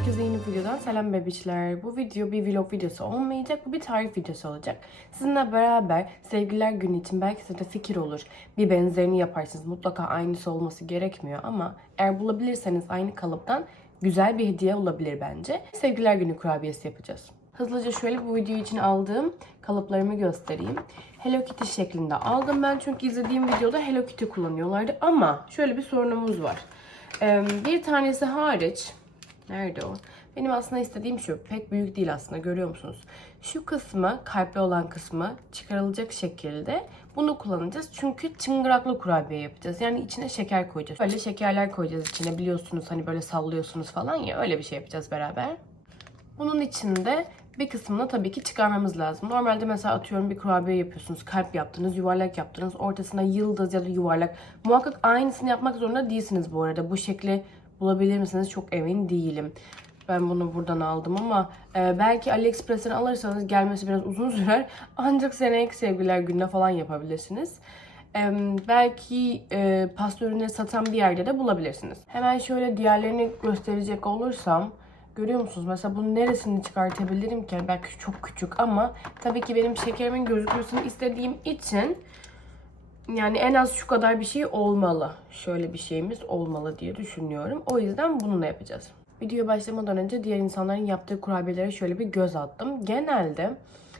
Herkese yeni videodan selam bebişler. Bu video bir vlog videosu olmayacak. Bu bir tarif videosu olacak. Sizinle beraber sevgililer günü için belki size de fikir olur. Bir benzerini yaparsınız. Mutlaka aynısı olması gerekmiyor ama eğer bulabilirseniz aynı kalıptan güzel bir hediye olabilir bence. Sevgililer günü kurabiyesi yapacağız. Hızlıca şöyle bu video için aldığım kalıplarımı göstereyim. Hello Kitty şeklinde aldım ben çünkü izlediğim videoda Hello Kitty kullanıyorlardı ama şöyle bir sorunumuz var. Bir tanesi hariç Nerede o? Benim aslında istediğim şu. Pek büyük değil aslında görüyor musunuz? Şu kısmı, kalpli olan kısmı çıkarılacak şekilde bunu kullanacağız. Çünkü çıngıraklı kurabiye yapacağız. Yani içine şeker koyacağız. Böyle şekerler koyacağız içine biliyorsunuz hani böyle sallıyorsunuz falan ya öyle bir şey yapacağız beraber. Bunun içinde bir kısmını tabii ki çıkarmamız lazım. Normalde mesela atıyorum bir kurabiye yapıyorsunuz. Kalp yaptınız, yuvarlak yaptınız. Ortasına yıldız ya da yuvarlak. Muhakkak aynısını yapmak zorunda değilsiniz bu arada. Bu şekli bulabilir misiniz? Çok emin değilim. Ben bunu buradan aldım ama e, belki AliExpress'ten alırsanız gelmesi biraz uzun sürer. Ancak seneki sevgililer gününe falan yapabilirsiniz. E, belki e, pasta ürünleri satan bir yerde de bulabilirsiniz. Hemen şöyle diğerlerini gösterecek olursam Görüyor musunuz? Mesela bunun neresini çıkartabilirim ki? Belki çok küçük ama tabii ki benim şekerimin gözükmesini istediğim için yani en az şu kadar bir şey olmalı. Şöyle bir şeyimiz olmalı diye düşünüyorum. O yüzden bununla yapacağız. Videoya başlamadan önce diğer insanların yaptığı kurabiyelere şöyle bir göz attım. Genelde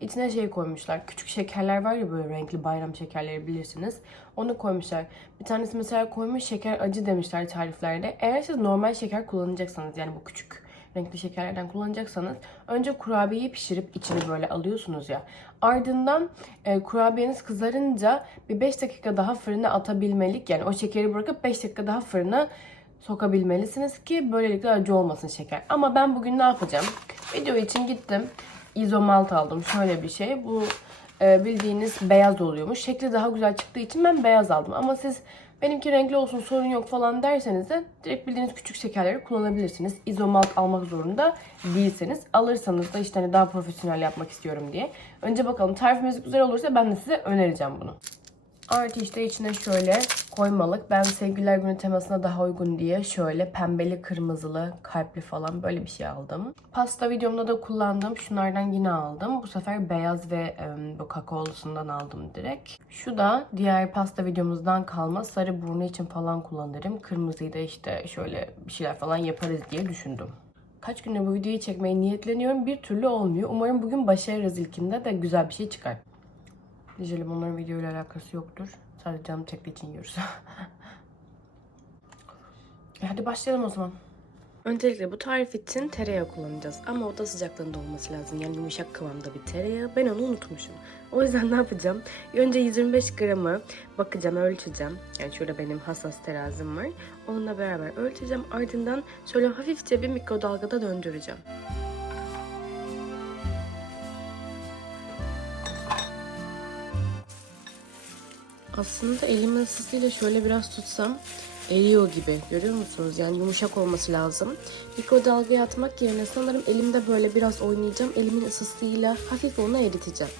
içine şey koymuşlar. Küçük şekerler var ya böyle renkli bayram şekerleri bilirsiniz. Onu koymuşlar. Bir tanesi mesela koymuş şeker acı demişler tariflerde. Eğer siz normal şeker kullanacaksanız yani bu küçük renkli şekerlerden kullanacaksanız önce kurabiyeyi pişirip içini böyle alıyorsunuz ya. Ardından e, kurabiyeniz kızarınca bir 5 dakika daha fırına atabilmelik. Yani o şekeri bırakıp 5 dakika daha fırına sokabilmelisiniz ki böylelikle acı olmasın şeker. Ama ben bugün ne yapacağım? Video için gittim. izomalt aldım. Şöyle bir şey. Bu e, bildiğiniz beyaz oluyormuş. Şekli daha güzel çıktığı için ben beyaz aldım. Ama siz benimki renkli olsun sorun yok falan derseniz de direkt bildiğiniz küçük şekerleri kullanabilirsiniz. İzomalt almak zorunda değilseniz. Alırsanız da işte hani daha profesyonel yapmak istiyorum diye. Önce bakalım tarifimiz güzel olursa ben de size önereceğim bunu. Artı işte içine şöyle koymalık. Ben sevgililer günü temasına daha uygun diye şöyle pembeli, kırmızılı, kalpli falan böyle bir şey aldım. Pasta videomda da kullandım. Şunlardan yine aldım. Bu sefer beyaz ve e, bu kakaolusundan aldım direkt. Şu da diğer pasta videomuzdan kalma sarı burnu için falan kullanırım. Kırmızıyı da işte şöyle bir şeyler falan yaparız diye düşündüm. Kaç gündür bu videoyu çekmeye niyetleniyorum. Bir türlü olmuyor. Umarım bugün başarırız ilkinde de güzel bir şey çıkar. Jelibonların videoyla alakası yoktur. Sadece canım çektiği için yiyoruz. E hadi başlayalım o zaman. Öncelikle bu tarif için tereyağı kullanacağız. Ama oda sıcaklığında olması lazım. Yani yumuşak kıvamda bir tereyağı. Ben onu unutmuşum. O yüzden ne yapacağım? Önce 125 gramı bakacağım, ölçeceğim. Yani şurada benim hassas terazim var. Onunla beraber ölçeceğim. Ardından şöyle hafifçe bir mikrodalgada döndüreceğim. Aslında elimin ısısıyla şöyle biraz tutsam eriyor gibi. Görüyor musunuz? Yani yumuşak olması lazım. Mikrodalgaya atmak yerine sanırım elimde böyle biraz oynayacağım. Elimin ısısıyla hafif onu eriteceğim.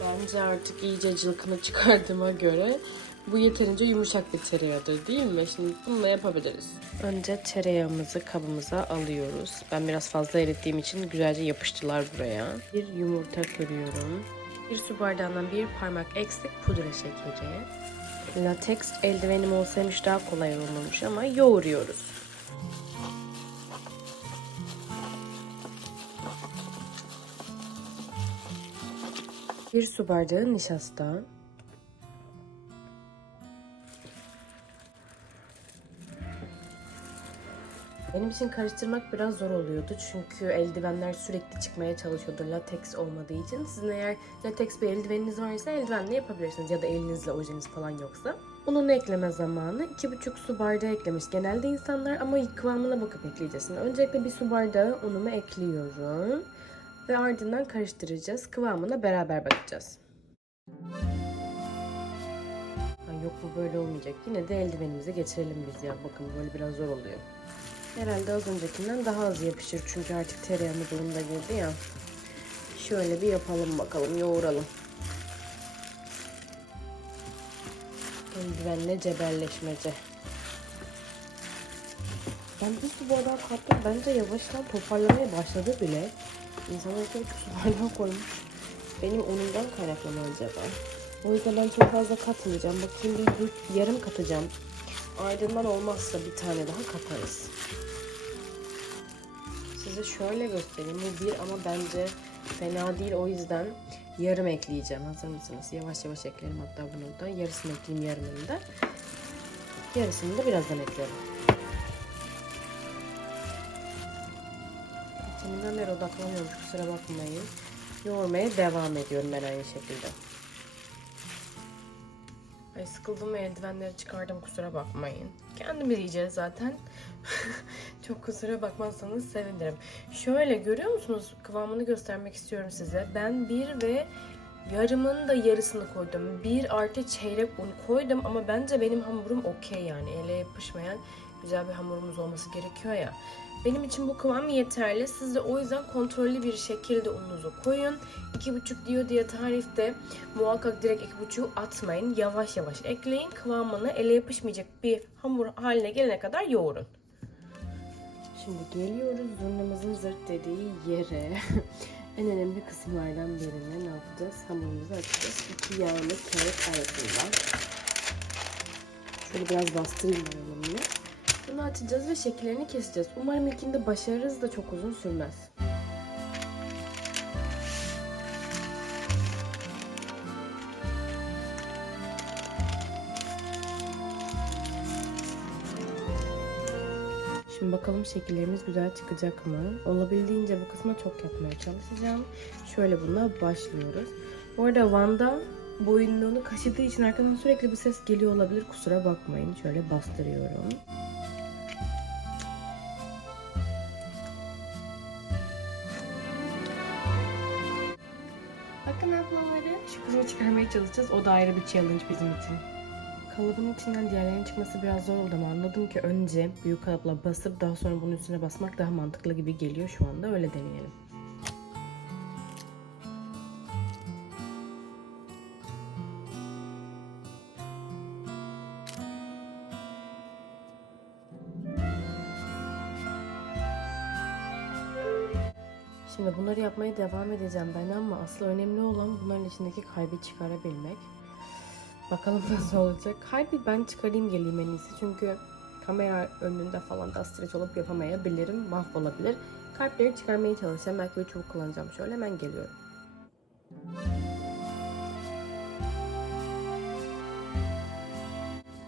Bence artık iyice cılkını çıkardığıma göre bu yeterince yumuşak bir tereyağıdır değil mi? Şimdi bununla yapabiliriz. Önce tereyağımızı kabımıza alıyoruz. Ben biraz fazla erittiğim için güzelce yapıştılar buraya. Bir yumurta kırıyorum. Bir su bardağından bir parmak eksik pudra şekeri. Lateks eldivenim olsaymış daha kolay olurmuş ama yoğuruyoruz. Bir su bardağı nişasta. Benim için karıştırmak biraz zor oluyordu çünkü eldivenler sürekli çıkmaya çalışıyordu lateks olmadığı için. Sizin eğer lateks bir eldiveniniz varsa eldivenle yapabilirsiniz ya da elinizle ojeniz falan yoksa. Ununu ekleme zamanı 2,5 su bardağı eklemiş genelde insanlar ama kıvamına bakıp ekleyeceksin. Öncelikle bir su bardağı unumu ekliyorum ve ardından karıştıracağız. Kıvamına beraber bakacağız. Ay yok bu böyle olmayacak. Yine de eldivenimizi geçirelim biz ya. Bakın böyle biraz zor oluyor. Herhalde az öncekinden daha az yapışır çünkü artık tereyağımız da girdi ya. Şöyle bir yapalım bakalım, yoğuralım. Eldivenle cebelleşmece. Ben bir su bardağı kattım. Bence yavaştan toparlamaya başladı bile. İnsanlar çok su bardağı koymuş. Benim onundan kaynaklı mı acaba? O yüzden ben çok fazla katmayacağım. Bir, bir yarım katacağım. Ardından olmazsa bir tane daha katarız. Size şöyle göstereyim. Bu bir ama bence fena değil. O yüzden yarım ekleyeceğim. Hazır mısınız? Yavaş yavaş ekleyelim hatta bunu da. Yarısını ekleyeyim yarımını da. Yarısını da birazdan eklerim. Deminden beri odaklanıyorum. Kusura bakmayın. Yoğurmaya devam ediyorum ben aynı şekilde. Ay sıkıldım ve eldivenleri çıkardım kusura bakmayın. Kendimiz yiyeceğiz zaten. Çok kusura bakmazsanız sevinirim. Şöyle görüyor musunuz? Kıvamını göstermek istiyorum size. Ben bir ve yarımın da yarısını koydum. Bir artı çeyrek un koydum ama bence benim hamurum okey yani. Ele yapışmayan güzel bir hamurumuz olması gerekiyor ya. Benim için bu kıvam yeterli. Siz de o yüzden kontrollü bir şekilde ununuzu koyun. 2,5 diyor diye tarifte muhakkak direkt 2,5'u atmayın. Yavaş yavaş ekleyin. Kıvamını ele yapışmayacak bir hamur haline gelene kadar yoğurun. Şimdi geliyoruz zurnamızın zırt dediği yere. en önemli kısımlardan birine ne yapacağız? Hamurumuzu açacağız. İki yağlı kağıt arasında. Şöyle biraz bastırayım ben onu. Bunu açacağız ve şekillerini keseceğiz. Umarım ilkinde başarırız da çok uzun sürmez. Şimdi bakalım şekillerimiz güzel çıkacak mı? Olabildiğince bu kısma çok yapmaya çalışacağım. Şöyle bununla başlıyoruz. Bu arada Van'da boyunluğunu kaşıdığı için arkadan sürekli bir ses geliyor olabilir. Kusura bakmayın. Şöyle bastırıyorum. Bakın ablaları. Kısmı çıkarmaya çalışacağız. O da ayrı bir challenge bizim için. Kalıbın içinden diğerlerinin çıkması biraz zor oldu ama anladım ki önce büyük kalıpla basıp daha sonra bunun üstüne basmak daha mantıklı gibi geliyor şu anda. Öyle deneyelim. Şimdi bunları yapmaya devam edeceğim ben ama asıl önemli olan bunların içindeki kalbi çıkarabilmek. Bakalım nasıl olacak. Kalbi ben çıkarayım geleyim en iyisi. Çünkü kamera önünde falan da streç olup yapamayabilirim. Mahvolabilir. Kalpleri çıkarmaya çalışacağım. Belki bir çubuk kullanacağım. Şöyle hemen geliyorum.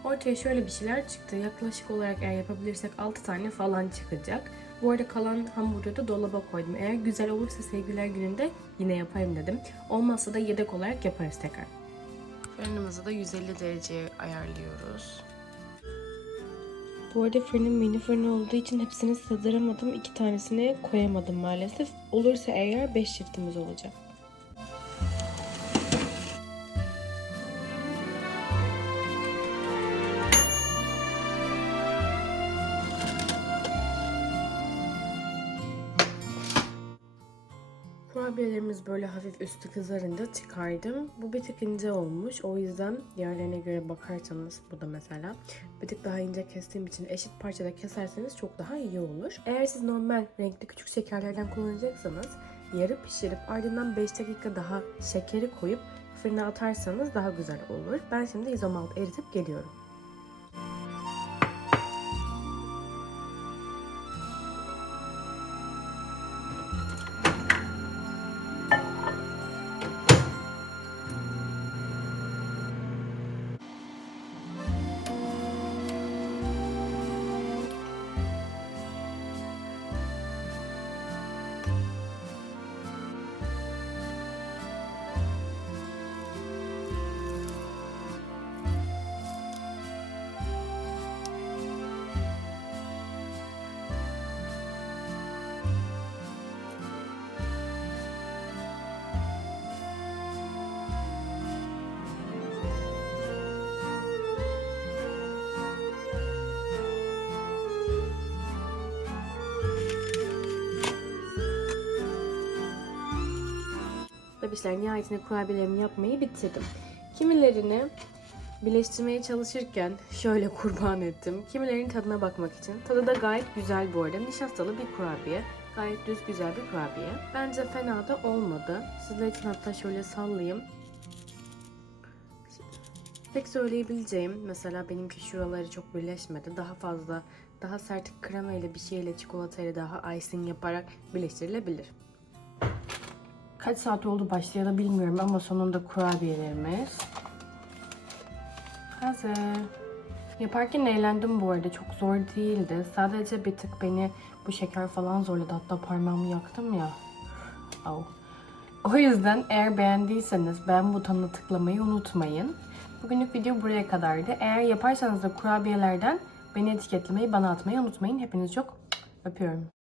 Ortaya şöyle bir şeyler çıktı. Yaklaşık olarak eğer yapabilirsek 6 tane falan çıkacak. Bu arada kalan hamuru da dolaba koydum. Eğer güzel olursa sevgililer gününde yine yaparım dedim. Olmazsa da yedek olarak yaparız tekrar. Fırınımızı da 150 dereceye ayarlıyoruz. Bu arada fırının mini fırın olduğu için hepsini sığdıramadım. İki tanesini koyamadım maalesef. Olursa eğer 5 çiftimiz olacak. Kurabiyelerimiz böyle hafif üstü kızarınca çıkardım. Bu bir tık ince olmuş. O yüzden diğerlerine göre bakarsanız bu da mesela bir tık daha ince kestiğim için eşit parçada keserseniz çok daha iyi olur. Eğer siz normal renkli küçük şekerlerden kullanacaksanız yarı pişirip ardından 5 dakika daha şekeri koyup fırına atarsanız daha güzel olur. Ben şimdi izomalt eritip geliyorum. Bebişler nihayetinde kurabiyelerimi yapmayı bitirdim. Kimilerini Birleştirmeye çalışırken şöyle kurban ettim. Kimilerinin tadına bakmak için. Tadı da gayet güzel bu arada. Nişastalı bir kurabiye. Gayet düz güzel bir kurabiye. Bence fena da olmadı. Sizler için hatta şöyle sallayayım. Tek söyleyebileceğim mesela benimki şuraları çok birleşmedi. Daha fazla daha sert krema ile bir şeyle çikolatayla daha icing yaparak birleştirilebilir. Kaç saat oldu başlayalı bilmiyorum ama sonunda kurabiyelerimiz hazır. Yaparken eğlendim bu arada. Çok zor değildi. Sadece bir tık beni bu şeker falan zorladı. Hatta parmağımı yaktım ya. Au. O yüzden eğer beğendiyseniz beğen butonuna tıklamayı unutmayın. Bugünlük video buraya kadardı. Eğer yaparsanız da kurabiyelerden beni etiketlemeyi, bana atmayı unutmayın. Hepinizi çok öpüyorum.